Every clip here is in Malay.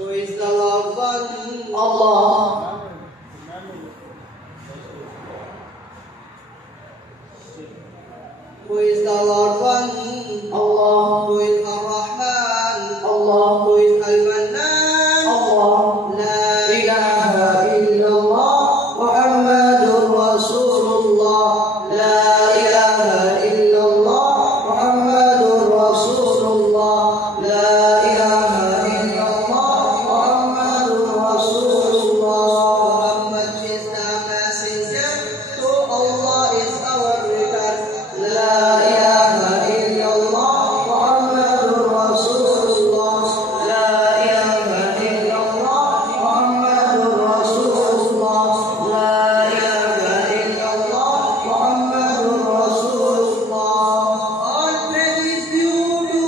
Who is the Lord one? Allah. Who is the Lord one? Allah. Who is Ar-Rahman? Allah. Who is Al-Mannan? Allah. La ilaha illallah Muhammadur Rasulullah. La ilaha illallah Muhammadur Rasulullah. La ilaha illallah Muhammadur Rasulullah. Muhammad is the messenger, to Allah is our return. La ilaha illallah Muhammadur Rasulullah. La ilaha illallah Muhammadur Rasulullah. La ilaha illallah Muhammadur Rasulullah. All praise is due to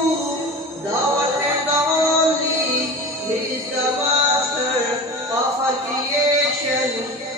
the one and the only. He is the master of our creation.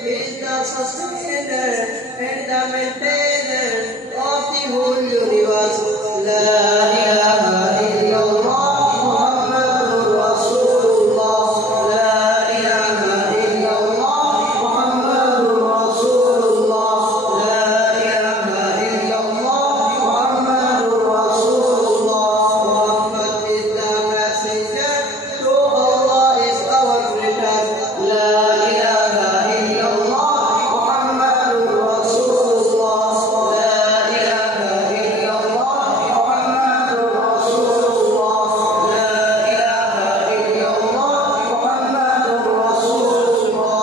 He is the sustainer and the maintainer of the whole universe. La ilaha illallah Muhammadur Rasulullah. La ilaha illallah Muhammadur Rasulullah. La ilaha illallah Muhammadur Rasulullah. Muhammad is the messenger, to Allah is our return. La ilaha illallah Muhammadur Rasulullah. La ilaha illallah Muhammadur Rasulullah. La ilaha illallah Muhammadur Rasulullah.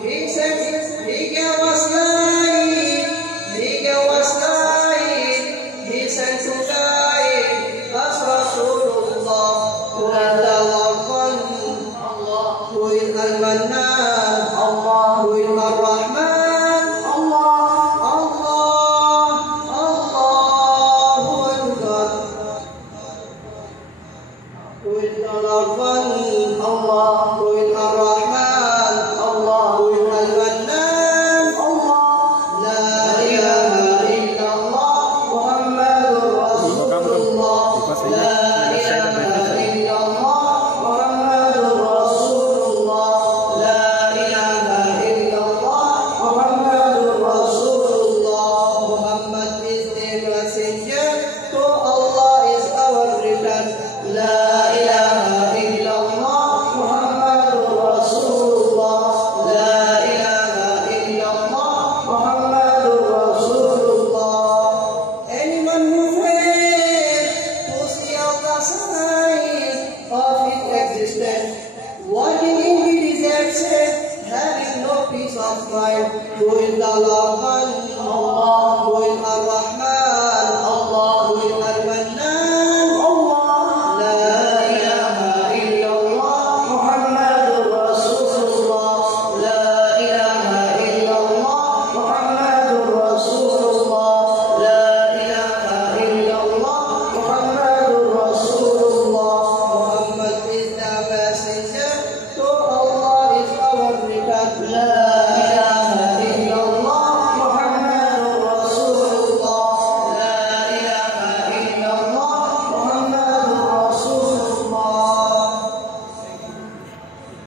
He said, He gave us light, He gave us light, He sent to guide us Rasulullah. Who is the Lord one? Allah. Who is Al-Mannan? Allah. Who is Ar-Rahman? Allah. Allah, Allahu Akbar. Who is the Lord one? Allah. Who is Ar-Rahman? Allah. Who is Al-Mannan? Allah. La ilaha illallah Muhammadur Rasulullah. La ilaha illallah Muhammadur Rasulullah. La ilaha illallah Muhammadur Rasulullah. Muhammad is the messenger, to Allah is our return. La ilaha illallah Muhammadur Rasulullah. La ilaha illallah Muhammadur Rasulullah. Anyone who fails to see out the signs of his existence, walking in the desert, having no peace of mind, who is the Lord one? Allah. Who is Ar-Rahman?